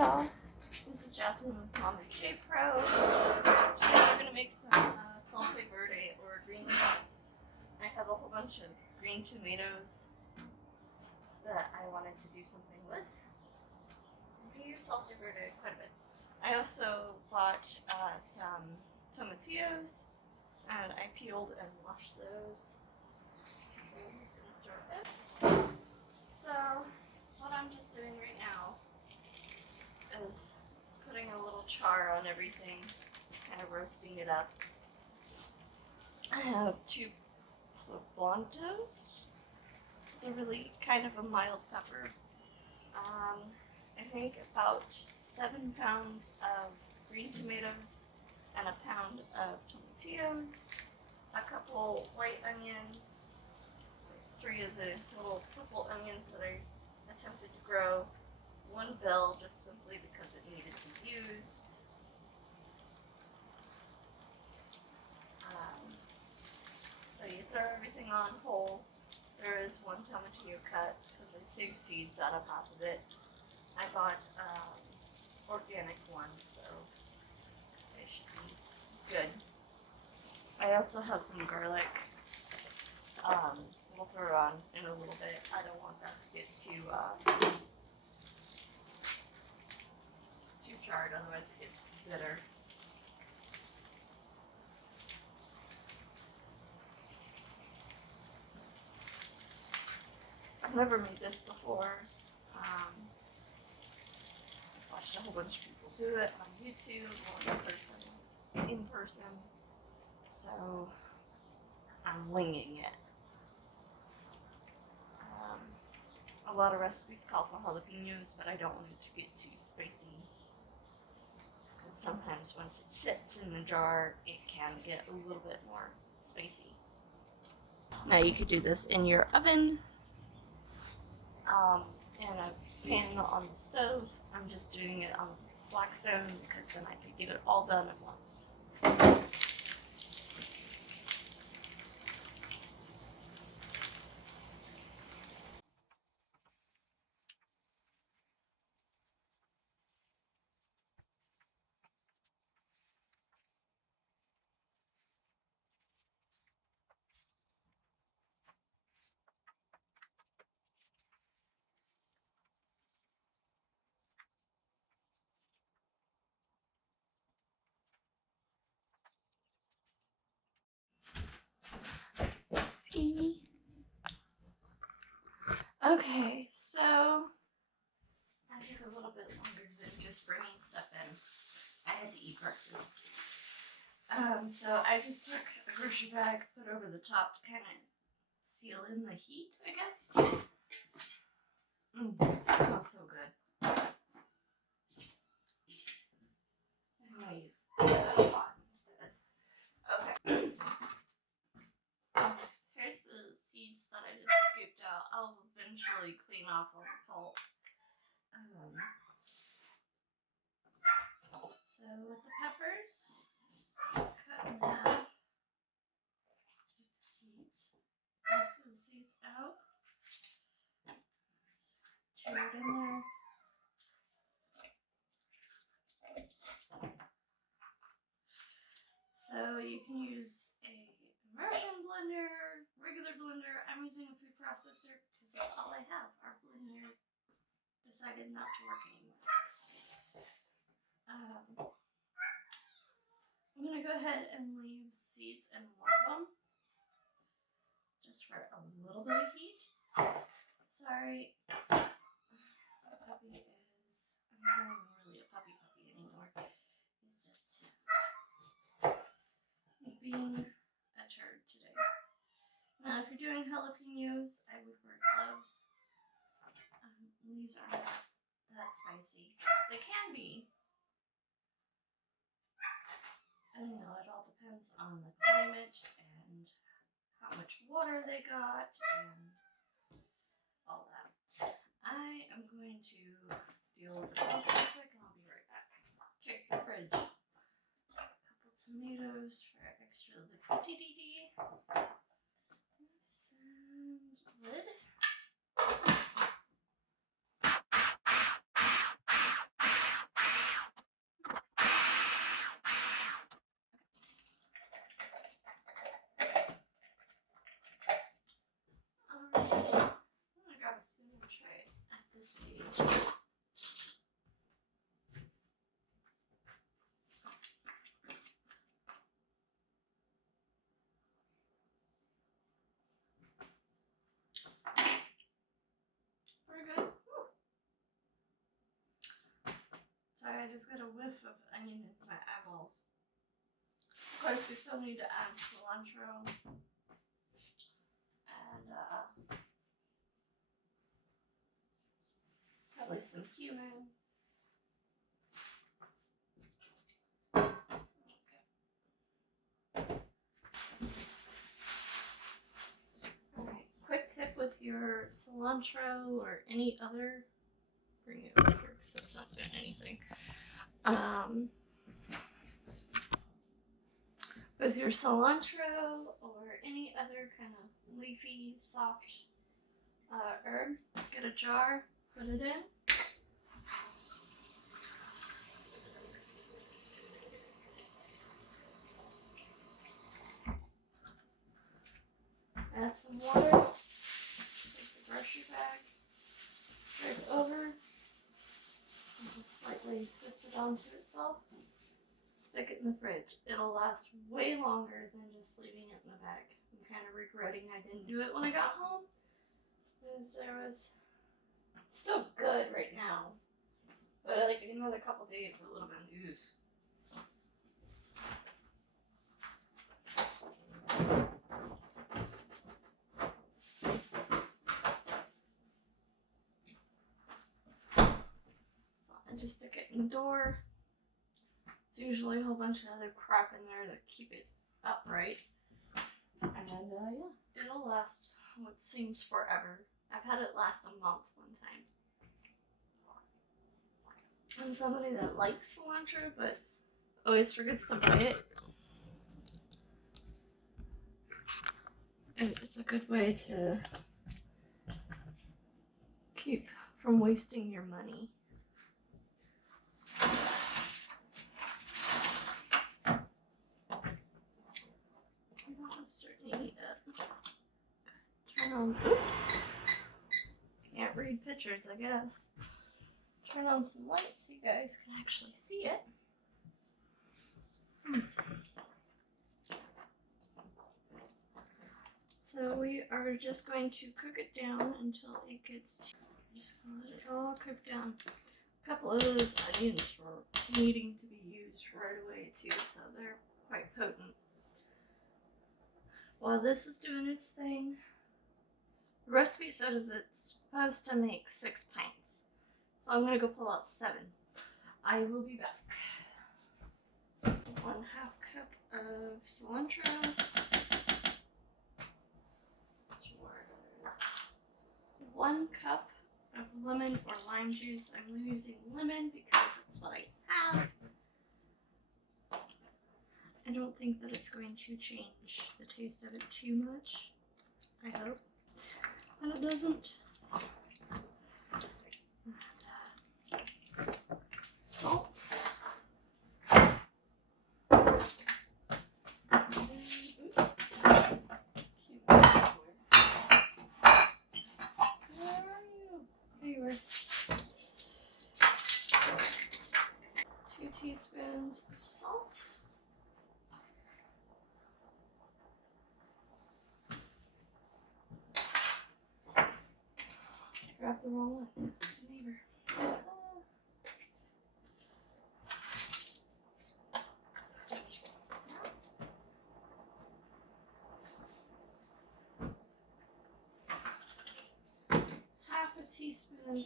y'all, this is Jasmine with Mom and J Pro. Today we're gonna make some salsa verde or green beans. I have a whole bunch of green tomatoes that I wanted to do something with. I'm gonna use salsa verde quite a bit. I also bought some tomatillos and I peeled and washed those. So I'm just gonna throw it in. So what I'm just doing right now is putting a little char on everything, kind of roasting it up. I have 2 blontos. It's a really kind of a mild pepper. I think about 7 pounds of green tomatoes and a pound of tomatillos, a couple white onions, 3 of the little purple onions that I attempted to grow, 1 bell just simply because it needed to be used. So you throw everything on whole. There is 1 tomatillo cut because I saved seeds out of half of it. I bought organic ones, so they should be good. I also have some garlic. We'll throw it on in a little bit. I don't want that to get too charred, otherwise it gets bitter. I've never made this before. I've watched a whole bunch of people do it on YouTube or in person. So I'm winging it. A lot of recipes call for jalapenos, but I don't want it to get too spicy. Because sometimes once it sits in the jar, it can get a little bit more spicy. Now you could do this in your oven, in a pan on the stove. I'm just doing it on Blackstone because then I could get it all done at once. Excuse me. Okay, so I took a little bit longer than just bringing stuff in. I had to eat breakfast. So I just took a grocery bag, put over the top to kind of seal in the heat, I guess. It smells so good. I'm gonna use that pot instead. Okay. Here's the seeds that I just scooped out. I'll eventually clean off all the pulp. So with the peppers, just cut in half. Take the seeds, most of the seeds out. Just tear it in there. So you can use a immersion blender, regular blender. I'm using a food processor because that's all I have. Our blender decided not to work anymore. I'm going to go ahead and leave seeds in one of them, just for a little bit of heat. Sorry, the puppy is, he's not even really a puppy anymore. He's just being a turd today. Now, if you're doing jalapenos, I would wear gloves. These aren't that spicy. They can be. And you know, it all depends on the climate and how much water they got and all that. I am going to deal with the gloves real quick and I'll be right back. Kick the fridge. A couple tomatoes for extra liquidity. And lid. stage. Pretty good. Woo. Sorry, I just got a whiff of onion in my eyeballs. Of course, we still need to add cilantro and probably some cumin. Alright, quick tip with your cilantro or any other, bring it over here because that's not doing anything. With your cilantro or any other kind of leafy, soft herb, get a jar, put it in. Add some water, take the grocery bag, spread it over, and just slightly twist it onto itself. Stick it in the fridge. It'll last way longer than just leaving it in the bag. I'm kind of regretting I didn't do it when I got home, because it's still good right now, but like in another couple days it would have been oof. So I just stick it in the door. It's usually a whole bunch of other crap in there that keep it upright. And yeah, it'll last what seems forever. I've had it last a month one time. I'm somebody that likes cilantro, but always forgets to buy it. And it's a good way to keep from wasting your money. I'm starting to eat it. Turn on, oops. Can't read pictures, I guess. Turn on some lights so you guys can actually see it. So we are just going to cook it down until it gets just gonna let it all cook down. A couple of those onions were needing to be used right away too, so they're quite potent. While this is doing its thing, the recipe says it's supposed to make 6 pints. So I'm gonna go pull out 7. I will be back. 1/2 cup of cilantro. 1 cup of lemon or lime juice. I'm using lemon because it's what I have. I don't think that it's going to change the taste of it too much. I hope. And it doesn't. Salt. Where are you? 2 teaspoons of salt. Grab the wrong one. Neighbor. Half a teaspoon of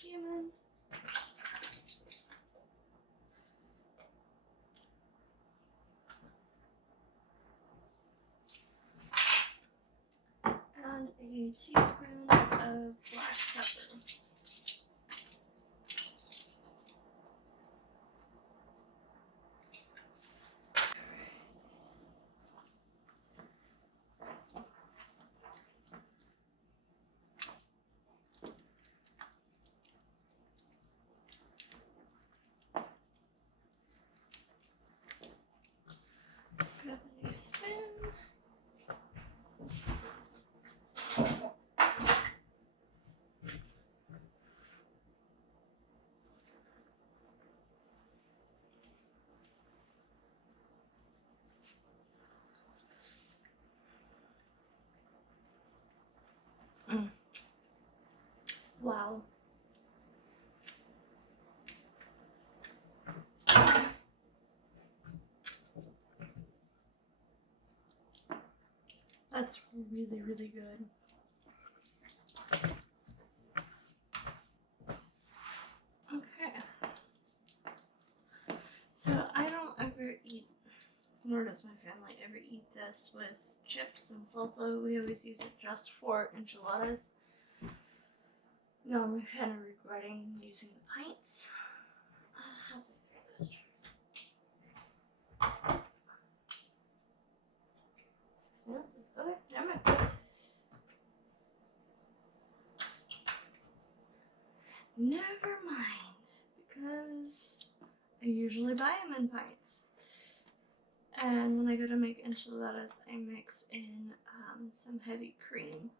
cumin. And a teaspoon of black pepper. Grab a new spoon. Wow. That's really, really good. Okay. So I don't ever eat, nor does my family ever eat this with chips and salsa. We always use it just for enchiladas. Now I'm kind of regretting using the pints. How big are those jars? 16 ounces. Okay, never mind. Never mind, because I usually buy them in pints. And when I go to make enchiladas, I mix in some heavy cream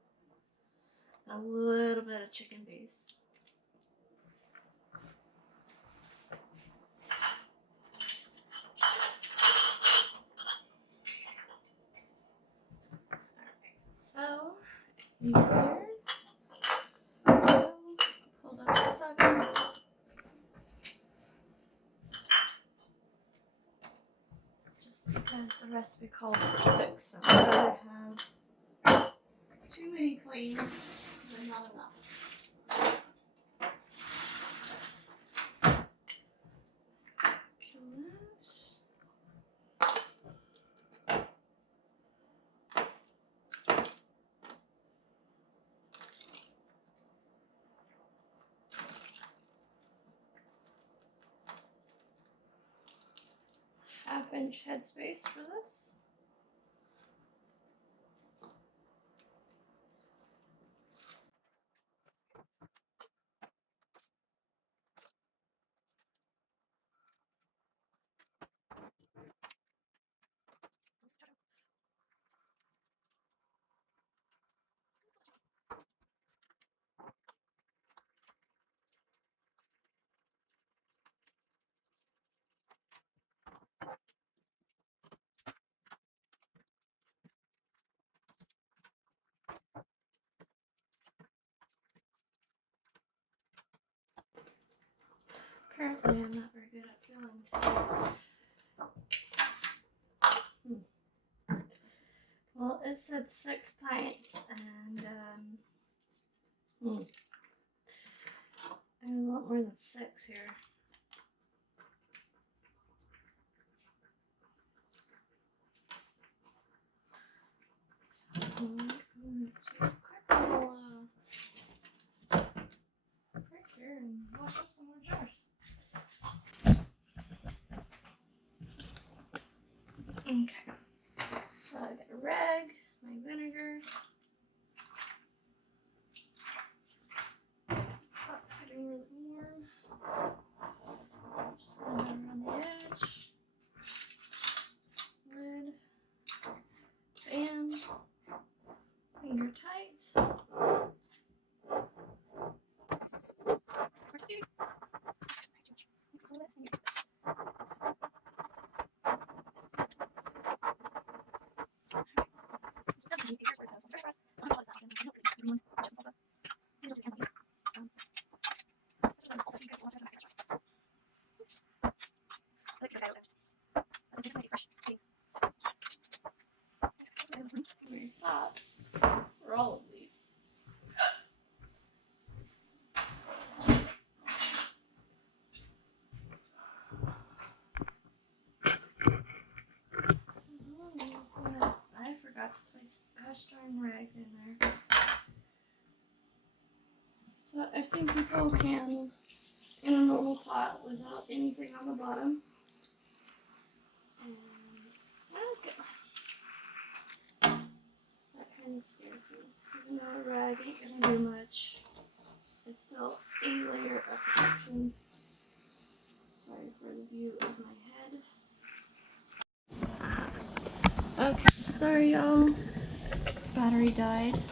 and a little bit of chicken base. Alright, so here, pulled up 7. Just because the recipe calls for 6, and I'd rather have too many plain than not enough. Kill that. Half-inch headspace for this. Apparently I'm not very good at filling. Well, it said 6 pints, and I have a lot more than 6 here. So I'm going to take a quick little break here and wash up some more jars. Okay, so I got a rag, my vinegar. Pot's getting really warm. Just gonna have it on the edge. Lid. Fan. Finger tight. Very hot for all of these. So I forgot to place a gosh darn rag in there. So I've seen people can in a normal pot without anything on the bottom. And okay. That kind of scares me. Even though a rag ain't gonna do much, it's still a layer of protection. Sorry for the view of my head. Okay, sorry y'all. Battery died.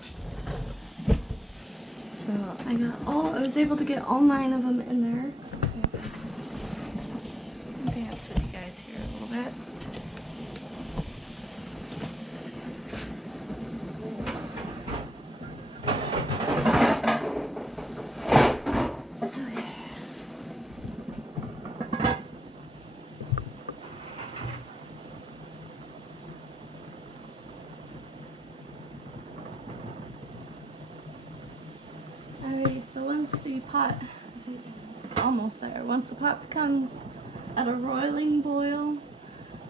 So I was able to get all 9 of them in there. I'll dance with you guys here a little bit. So once the pot, it's almost there. Once the pot becomes at a roiling boil,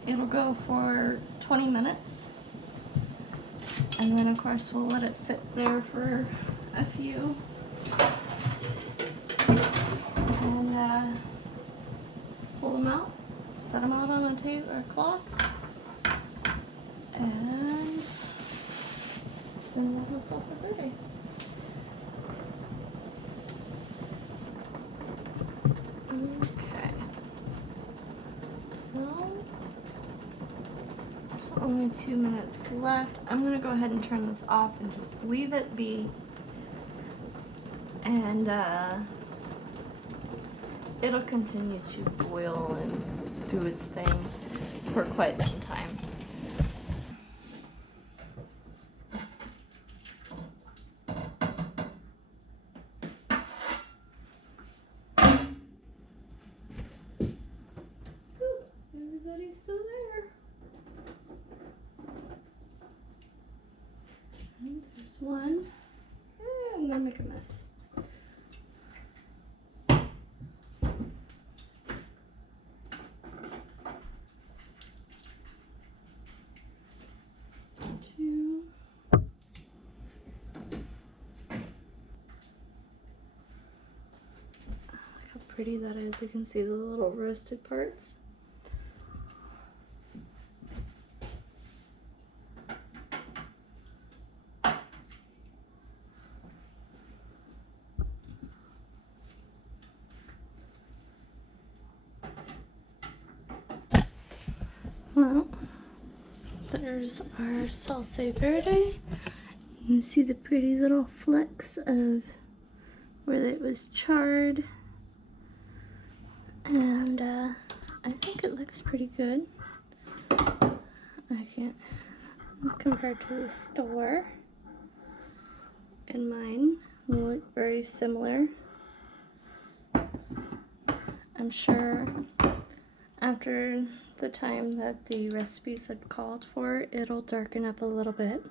it'll go for 20 minutes. And then of course we'll let it sit there for a few. And pull them out, set them out on a table or cloth, and then we'll have salsa verde. Okay, so there's only 2 minutes left. I'm gonna go ahead and turn this off and just leave it be, and it'll continue to boil and do its thing for quite some time. Everybody's still there. And there's one. I'm gonna make a mess. Two. Look how pretty that is. You can see the little roasted parts. Well, there's our salsa verde. You can see the pretty little flecks of where it was charred. And I think it looks pretty good. I can't, compared to the store. And mine look very similar. I'm sure after the time that the recipes had called for, it'll darken up a little bit.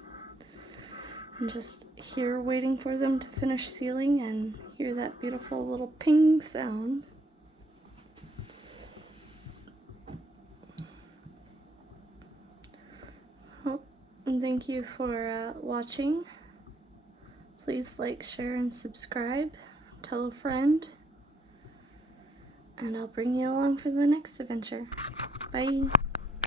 I'm just here waiting for them to finish sealing and hear that beautiful little ping sound. Well, and thank you for watching. Please like, share, and subscribe. Tell a friend. And I'll bring you along for the next adventure. Bye.